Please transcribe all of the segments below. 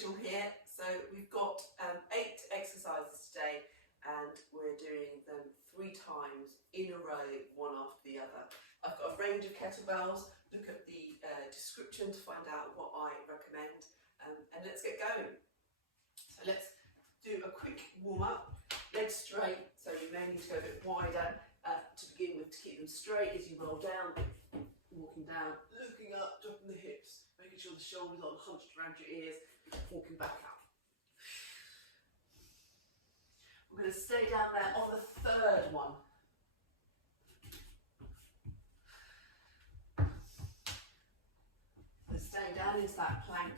Rachael here. So we've got 8 exercises today and we're doing them 3 times in a row, one after the other. I've got a range of kettlebells. Look at the description to find out what I recommend, and let's get going. So let's do a quick warm up. Legs straight, so you may need to go a bit wider to begin with to keep them straight as you roll down, walking down, looking up, dropping the hips, making sure the shoulders aren't hunched around your ears, walking back up. We're going to stay down there on the 3rd one. So staying down into that plank,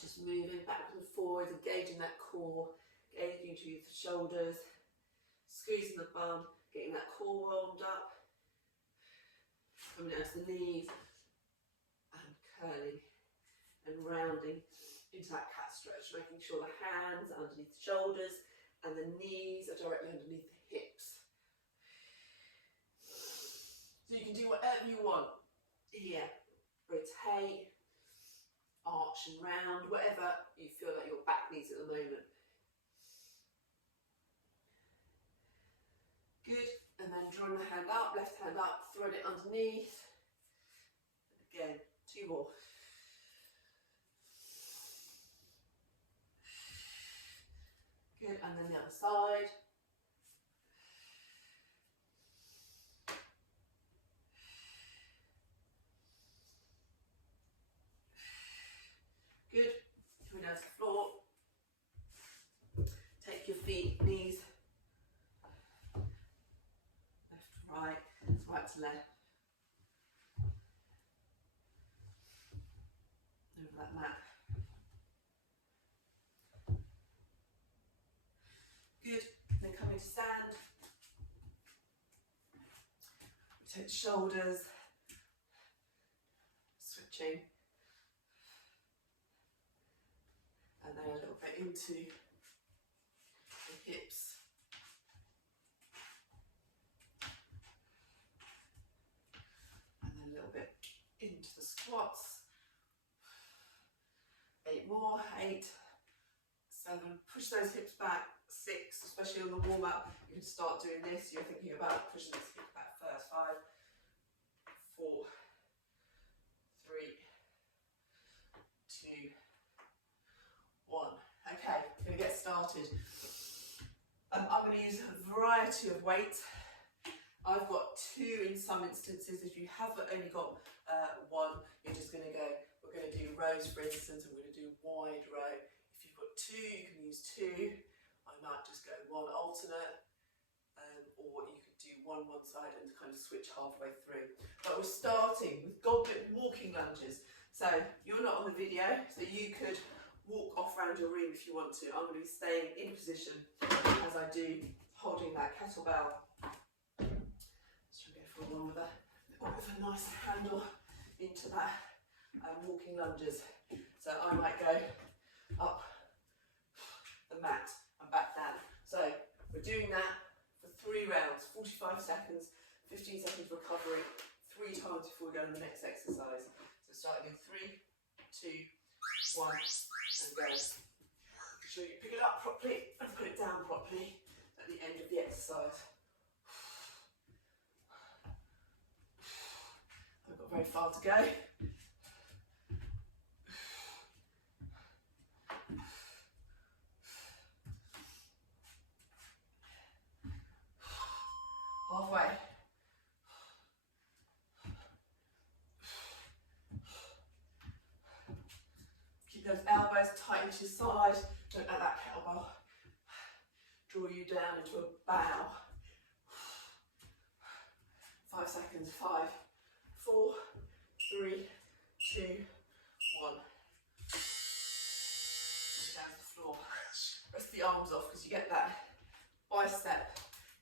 just moving backwards and forwards, engaging that core, engaging to the shoulders, squeezing the bum, getting that core warmed up, coming down to the knees, and curling and rounding into that cat stretch, making sure the hands are underneath the shoulders and the knees are directly underneath the hips. So you can do whatever you want here. Rotate, arch and round, whatever you feel like your back needs at the moment. Good, and then drawing the hand up, left hand up, thread it underneath. Again, 2 more. Good, and then the other side. Good, coming down to the floor. Take your feet, knees, left to right, right to left. Over that mat. Good, then coming to stand. Take the shoulders, switching. And then a little bit into the hips. And then a little bit into the squats. 8 more, 8, 7, push those hips back, 6, especially on the warm up, you can start doing this, you're thinking about pushing this hip back first, 5, 4, 3, 2, 1. Okay, I'm going to get started. I'm going to use a variety of weights. I've got 2 in some instances. If you have only got 1, you're just going to go, we're going to do rows for instance, and we're going to do wide row. If you've got 2, you can use 2. I might just go 1 alternate, or you could do one side and kind of switch halfway through. But we're starting with goblet walking lunges. So you're not on the video, so you could walk off around your room if you want to. I'm going to be staying in position as I do, holding that kettlebell. Let's try and go for one with a nice handle into that walking lunges. So I might go up the mat and back down. So we're doing that for 3 rounds, 45 seconds, 15 seconds recovery, 3 times before we go to the next exercise. So starting in 3, 2, 1, and go. Make sure you pick it up properly and put it down properly at the end of the exercise. I've got very far to go. Halfway. Keep those elbows tight into your side. Don't let that kettlebell draw you down into a bow. 5 seconds. 5, 4, 3, 2, 1. Down to the floor. Rest the arms off because you get that bicep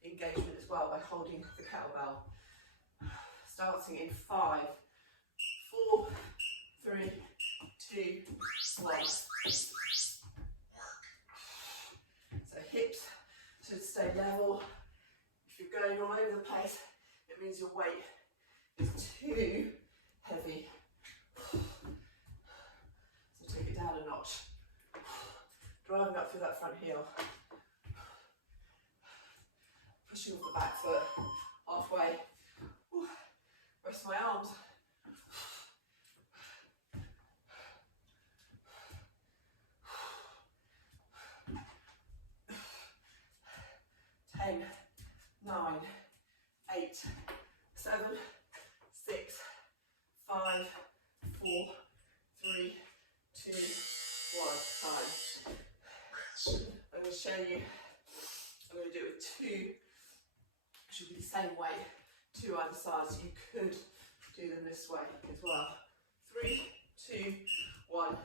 engagement as well by holding the kettlebell. Starting in 5, 4, 3, 2, 1. So hips should stay level. If you're going all over the place, it means your weight is too heavy. So take it down a notch. driving up through that front heel. Pushing off the back foot, halfway. Ooh, rest my arms. 10, 9, 8, 7, 6, 5, 4, 3, 2, 1. Time. I'm going to show you, I'm going to do it with two, should be the same way, two other sides. You could do them this way as well. 3, 2, 1, go.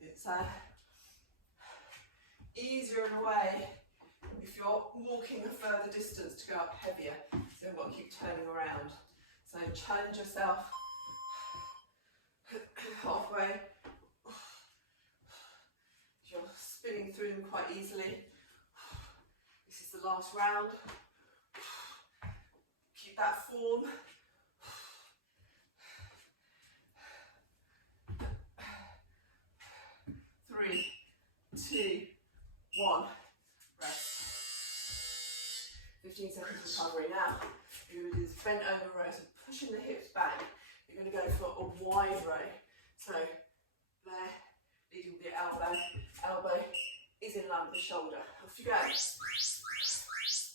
It's easier in a way if you're walking a further distance to go up heavier, so you've got to keep turning around. So challenge yourself halfway. You're spinning through them quite easily. This is the last round. Keep that form. Three, 2, 1. Rest. 15 seconds recovery. Now, you're going to do this bent over row, so pushing the hips back. You're going to go for a wide row. So, there, leading with the elbow. Elbow is in line with the shoulder. Off you go.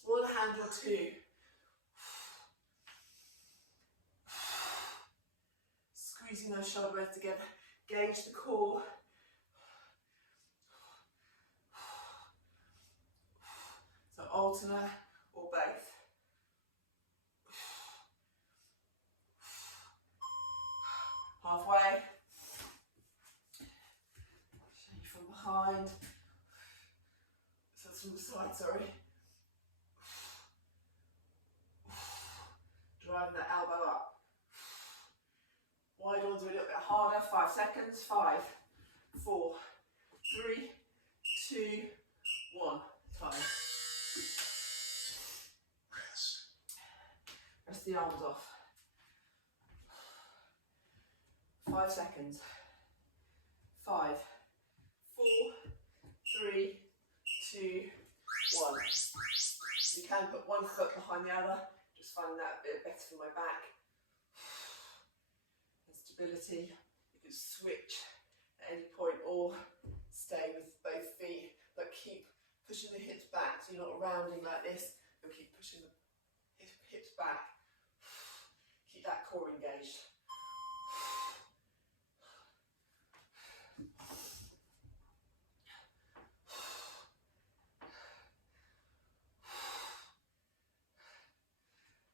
One hand or two. Squeezing those shoulder blades together. Gauge the core. So alternate or both. Halfway. Show you from behind. So that's from the side, sorry. Driving that elbow up. Wide ones are a little bit harder. 5 seconds. 5, 4, 3, 2, 1. Time. Rest the arms off. 5 seconds. 5, 4, 3, 2, 1. You can put one foot behind the other. Just finding that a bit better for my back. And stability. You can switch at any point or stay with both feet, but keep pushing the hips back so you're not rounding like this. You'll keep pushing the hips back. Keep that core engaged.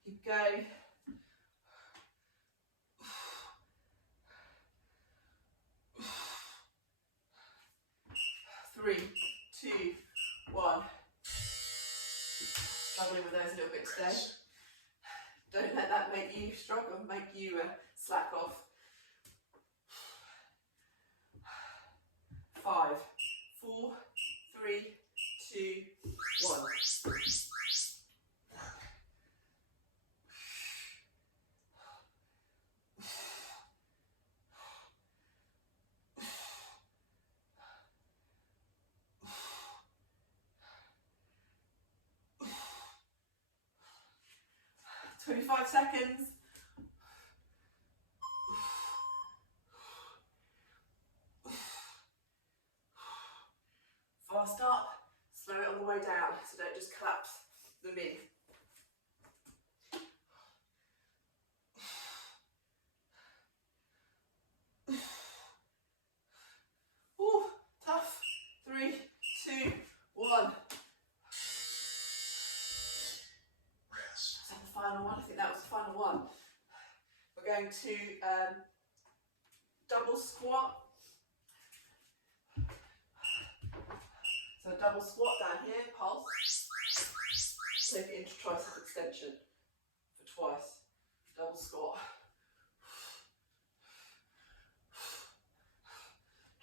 Keep going. Three, 2, 1. Struggling with those a little bit today. Don't let that make you struggle, make you slack off. 5, 4, 3, 2, 1. Five seconds. Fast up, slow it on the way down, so don't just collapse them in. Ooh, tough. 3, 2, 1. Final one. I think that was the final one. We're going to double squat. So double squat down here, pulse. Take it into tricep extension for twice. Double squat.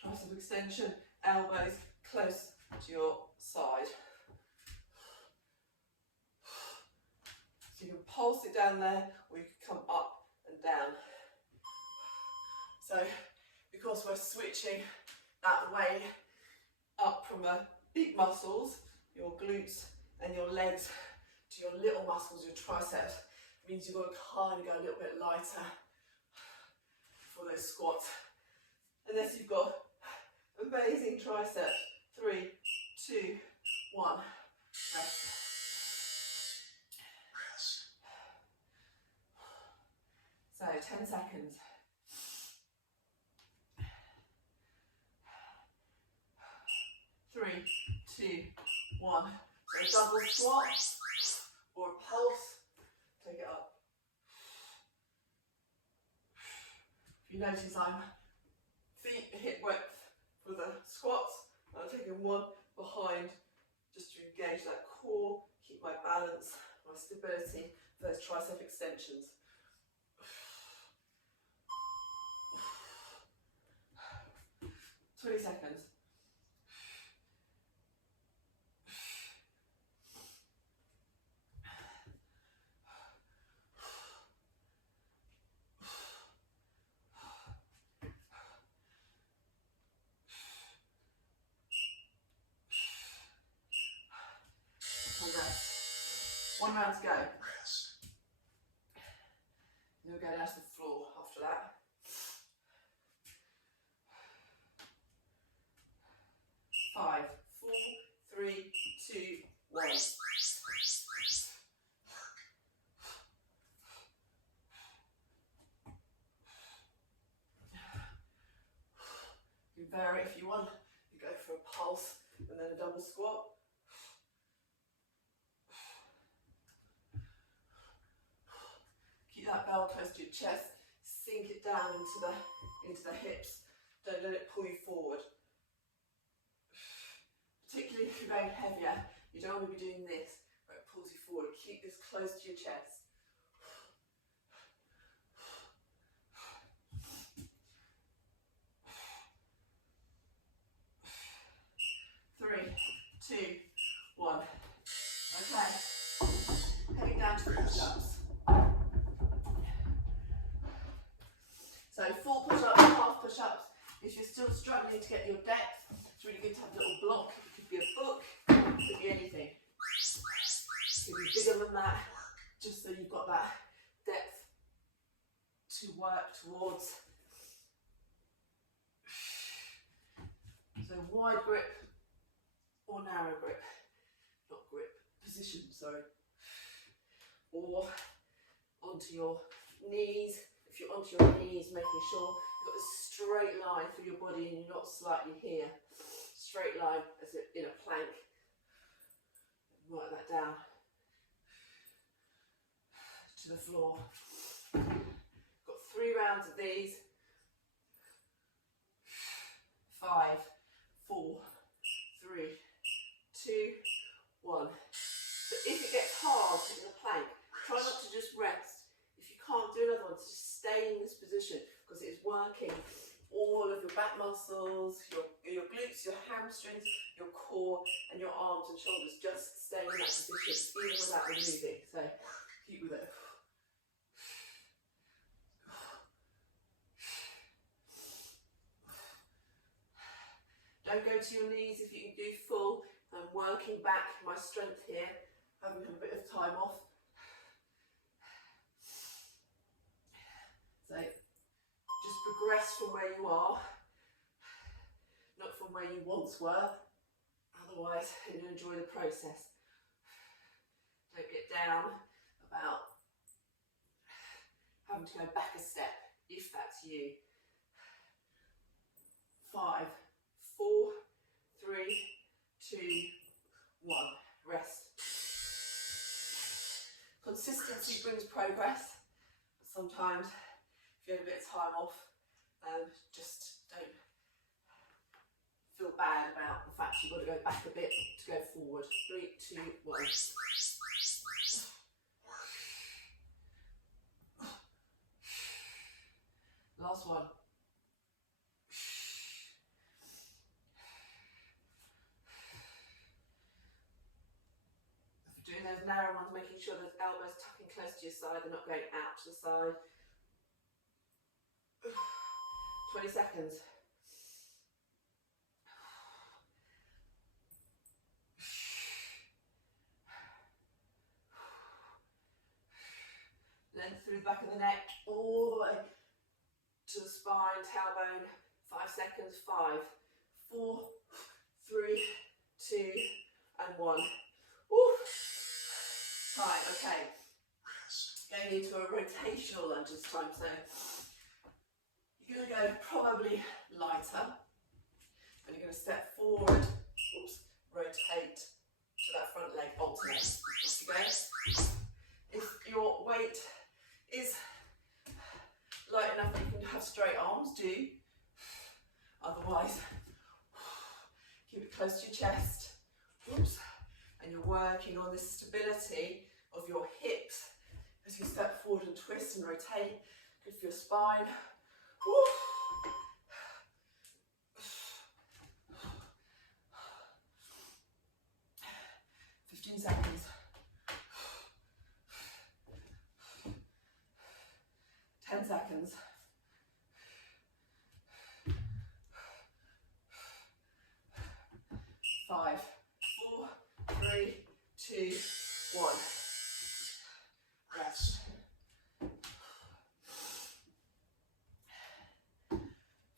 Tricep extension, elbows close to your side. pulse it down there, or you can come up and down. So because we're switching that way up from the big muscles, your glutes and your legs, to your little muscles, your triceps, it means you've got to kind of go a little bit lighter for those squats. Unless you've got amazing triceps. 3, 2, 1. Rest. So 10 seconds. 3, 2, 1. So double squat or a pulse. Take it up. If you notice, I'm feet hip width for the squats. I'm taking one behind just to engage that core, keep my balance, my stability for those tricep extensions. 20 seconds. And rest. 1 round to go. Then we'll go down to the floor after that. 5, 4, 3, 2, 1. You vary if you want. You go for a pulse and then a double squat. Keep that bell close to your chest. Sink it down into the hips. Don't let it pull you forward. Particularly if you're going heavier, you don't want to be doing this where it pulls you forward. Keep this close to your chest. 3, 2, 1. Okay. Heading down to push-ups. So full push-ups, half push-ups. If you're still struggling to get your depth, it's really good to have a little block. It could be a book, it could be anything. It could be bigger than that, just so you've got that depth to work towards. So wide grip or narrow grip, not grip, position, sorry. Or onto your knees. If you're onto your knees, making sure you've got a straight line through your body and you're not slightly here. Straight line as in a plank. Work that down to the floor. Got 3 rounds of these. 5, 4, 3, 2, 1. So if it gets hard in the plank, try not to just rest. If you can't do another one, just stay in this position because it's working all of your back muscles, your glutes, your hamstrings, your core, and your arms and shoulders. Just stay in that position, even without moving. So keep with it. Don't go to your knees if you can do full. I'm working back my strength here, having a bit of time off. So just progress from where you are, not from where you once were. Otherwise, you'll enjoy the process. Don't get down about having to go back a step, if that's you. 5, 4, 3, 2, 1. Rest. Consistency brings progress. Sometimes, if you have a bit of time off, just don't feel bad about the fact you've got to go back a bit to go forward. 3, 2, 1. Last one. Doing those narrow ones, making sure those elbows tucking close to your side, they're not going out to the side. 20 seconds. Length through the back of the neck, all the way to the spine, tailbone. 5 seconds. 5, 4, 3, 2, and 1. Woo. Time, okay. Going into a rotational lunge this time, so you're going to go probably lighter, and you're going to step forward, oops, rotate to that front leg, alternate. Off you go. If your weight is light enough that you can have straight arms, do. Otherwise, keep it close to your chest. Oops. And you're working on this stability of your hips as you step forward and twist and rotate. Good for your spine. Woo. 15 seconds. 10 seconds. 5, 4, 3, 2, 1. Rest.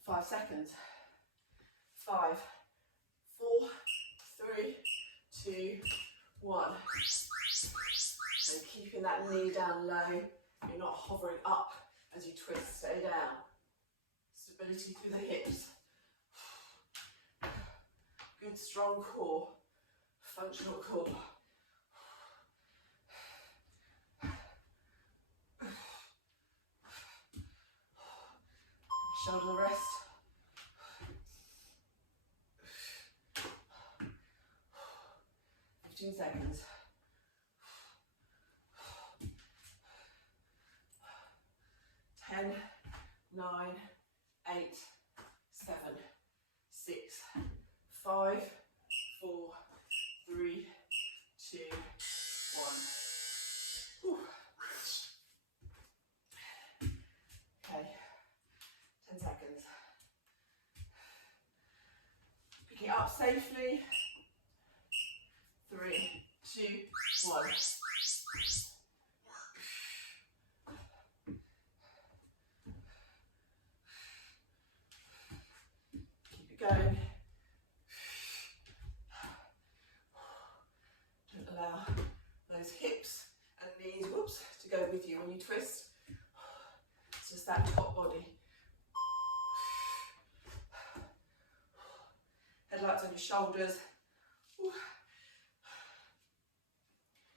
5 seconds. 5, 4, 3, 2, 1. And keeping that knee down low. You're not hovering up as you twist. Stay down. Stability through the hips. Good strong core. Functional core. Shoulder rest. 15 seconds. 10, 9, 8, 7, 6, 5, 4, 3, 2, 1. Whew. Okay, 10 seconds. Pick it up safely. 3, 2, 1. Keep it going. Don't allow those hips and knees, whoops, to go with you when you twist. It's just that top body. Headlights on your shoulders.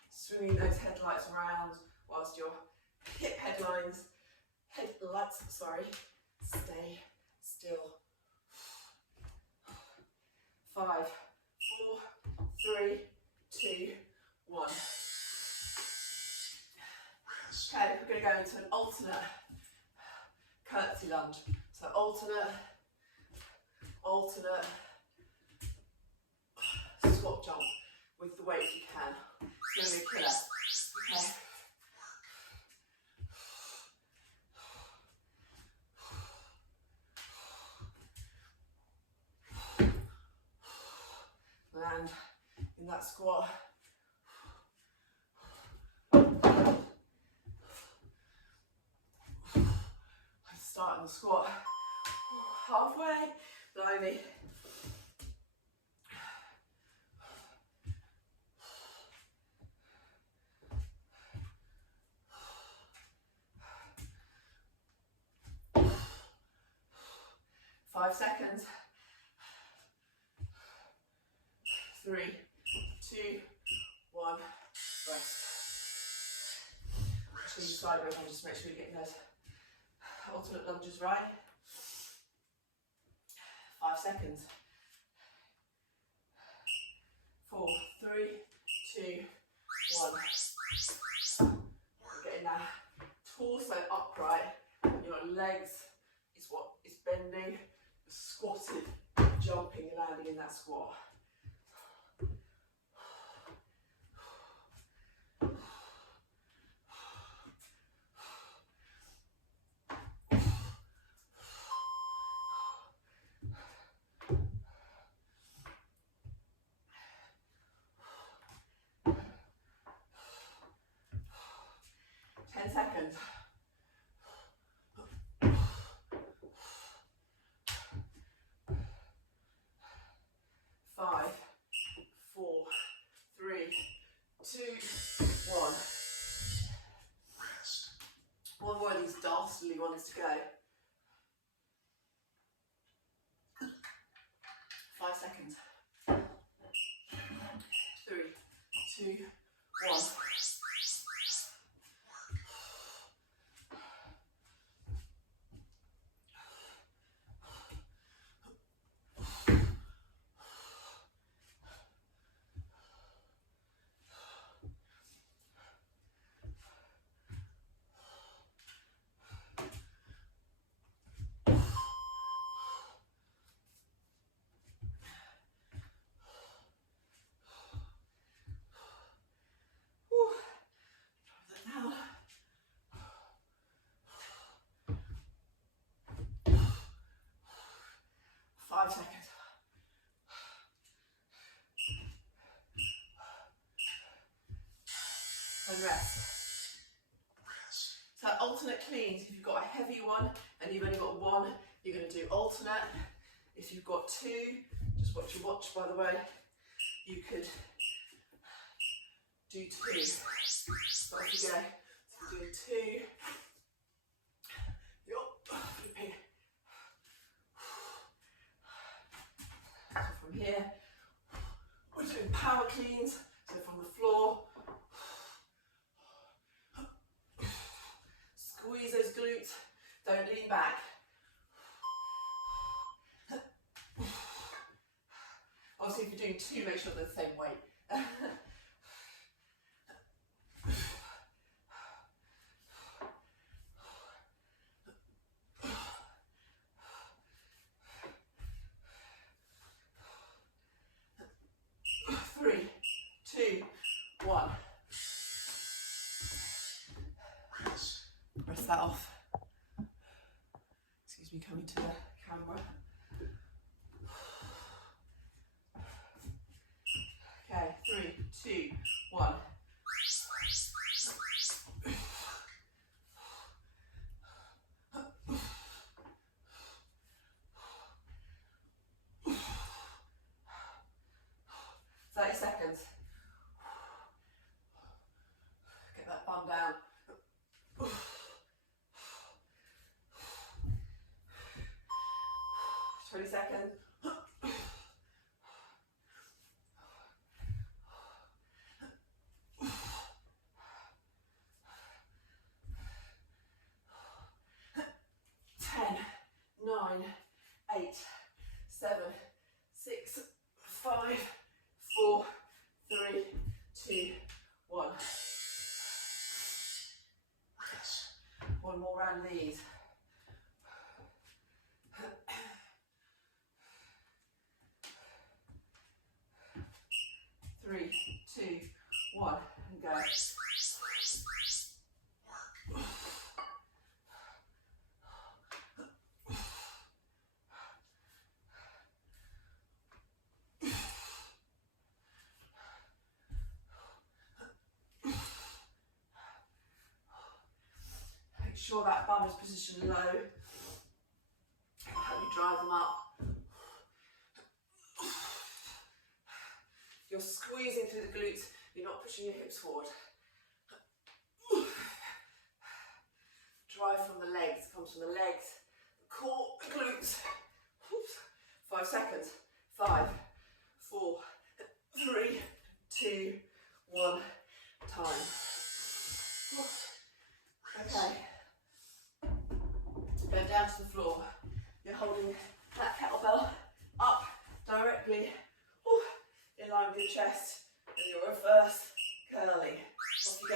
Swinging those headlights around whilst your headlights, stay still. 5, 4, 3, 2, 1. Okay, we're going to go into an alternate curtsy lunge. So alternate squat jump with the weight you can. It's going to be a killer. Okay. Land in that squat. Start in the squat. Halfway. Blimey. 5 seconds. 3, 2, 1. Rest. Actually, sideways and just make sure you're getting those alternate lunges right. 5 seconds. 4, 3, 2, 1. We're getting that torso upright. Your legs is what is bending. Squatted, jumping, landing in that squat. 10 seconds. 5, 4, 3, 2, 1. One more of these dastardly ones to go. 5 seconds. 3, 2, 1. Down. 5 seconds. And rest. So alternate cleans. If you've got a heavy one and you've only got one, you're going to do alternate. If you've got two, just watch your watch by the way, you could do two. So off you go. So we're doing two. So from here, we're doing power cleans. So from the floor, squeeze those glutes, don't lean back. Obviously if you're doing two, make sure they're the same weight. 3, 2, 1. Rest that off. Excuse me, coming to the camera. Okay, 3, 2, 1. Seconds. Get that bum down. 20 seconds. 10, 9, 8, 7, 6, 5, 4, 3, 2, 1. One more round of these. 3, 2, 1, and go. Make sure that bum is positioned low. Help you drive them up. You're squeezing through the glutes, you're not pushing your hips forward. Drive from the legs, comes from the legs, the core, the glutes. 5 seconds. 5, 4, 3, 2, 1. Time. Okay. Go down to the floor. You're holding that kettlebell up directly in line with your chest, and your reverse curling. Off you go.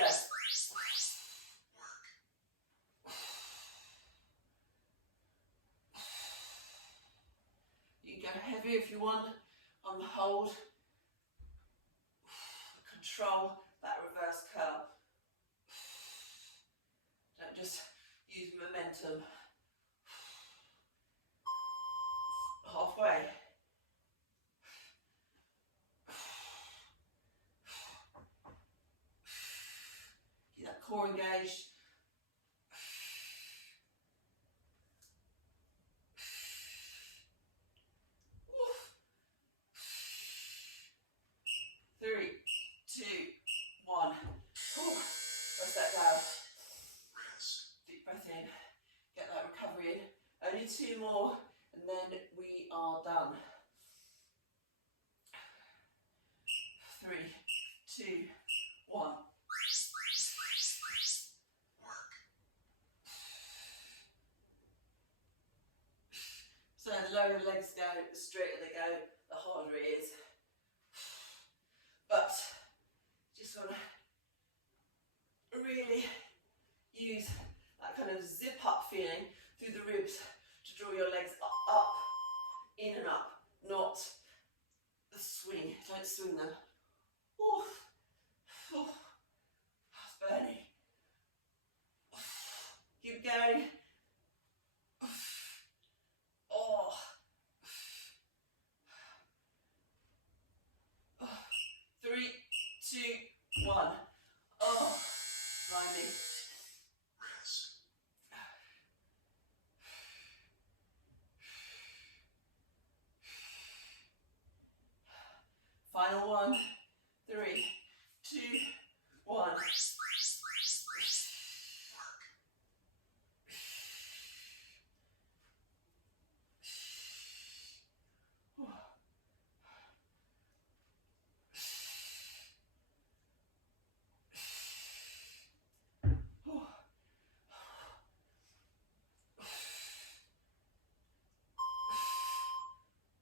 You can go heavier if you want on the hold. Control that reverse curl. Don't just use momentum. Halfway. Keep that core engaged, 2 more and then we are done. 3, 2, 1. So the lower the legs go, the straighter they go, the harder it is. But just want to really use that kind of zip up feeling through the ribs to draw your legs up, in and up, not the swing. Don't swing them. Ooh. Ooh. It's burning. Keep going. Oh. 3, 2, 1. Oh, blimey. Final one. 3, 2, 1.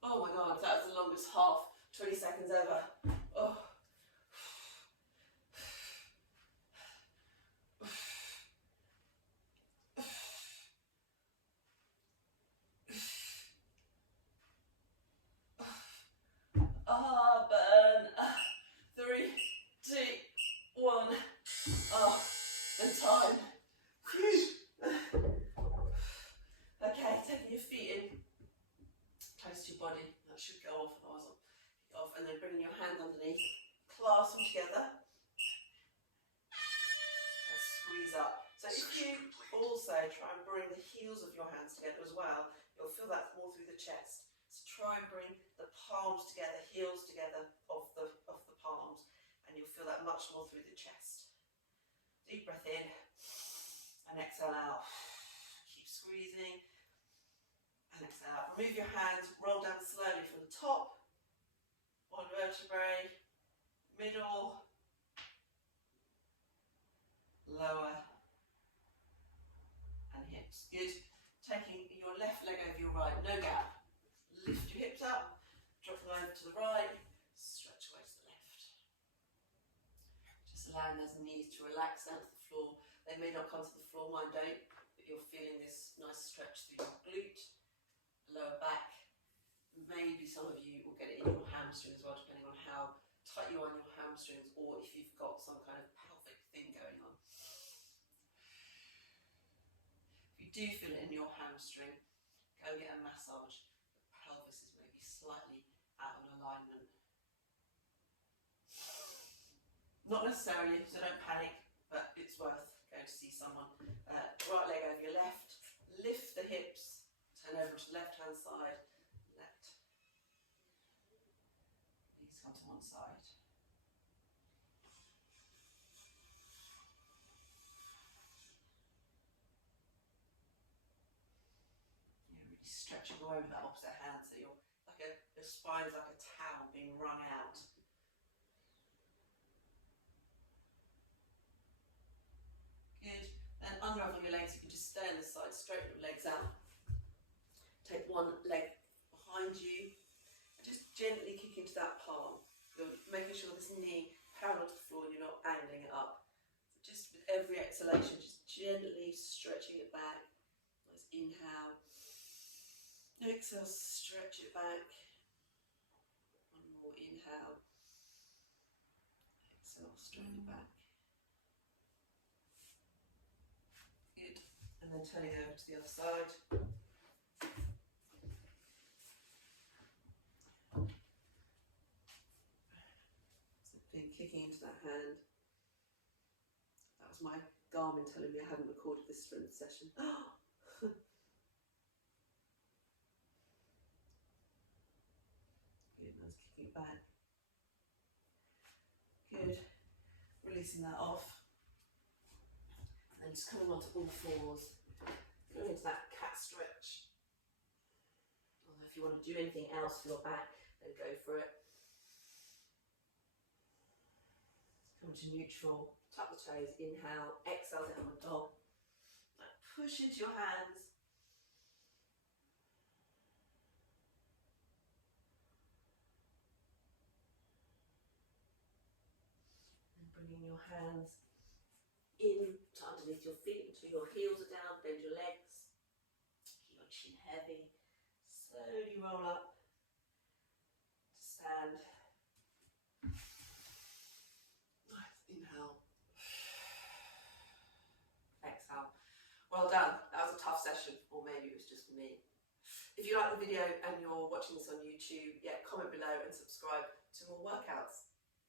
Oh my God, that was the longest half 20 seconds ever. Oh. Burn. 3, 2, 1. Oh, and time. Phew. Okay, taking your feet in close to your body. That should go off, otherwise it'll get off. And then bringing your hands underneath, clasp them together, and squeeze up. So if you also try and bring the heels of your hands together as well, you'll feel that more through the chest. So try and bring the palms together, heels together of the palms, and you'll feel that much more through the chest. Deep breath in and exhale out. Keep squeezing and exhale out. Remove your hands, roll down slowly from the top, one vertebrae, middle, lower, and hips. Good. Taking your left leg over your right, no gap. Lift your hips up, drop them over to the right, stretch away to the left. Just allowing those knees to relax down to the floor. They may not come to the floor, mine don't, but you're feeling this nice stretch through your glute, lower back. Maybe some of you will get it in your hamstring as well, depending on how tight you are in your hamstrings, or if you've got some kind of pelvic thing going on. If you do feel it in your hamstring, go get a massage. The pelvis is maybe slightly out of alignment. Not necessarily, so don't panic, but it's worth going to see someone. Right leg over your left, lift the hips, turn over to the left hand side, left. Knees come to one side. You're really stretching away with that opposite hand, so you're like your spine's like a towel being wrung out. Good. Then unravel your legs. You can just stay on this side, straighten your legs out. Take one leg behind you and just gently kick into that palm. You're making sure this knee parallel to the floor and you're not angling it up. So just with every exhalation, just gently stretching it back. Nice inhale. Exhale, stretch it back. One more inhale. Exhale, straighten it back. Good. And then turning over to the other side. Kicking into that hand. That was my Garmin telling me I hadn't recorded this strength session. Good, nice kicking it back. Good. Releasing that off. And just coming onto all fours. Going into that cat stretch. If you want to do anything else for your back, then go for it. Come to neutral, tuck the toes, inhale, exhale, downward dog. Push into your hands. And bringing your hands in to underneath your feet until your heels are down, bend your legs. Keep your chin heavy. Slowly roll up to stand. Nice, inhale. Exhale. Well done. That was a tough session, or maybe it was just me. If you like the video and you're watching this on YouTube, comment below and subscribe to more workouts.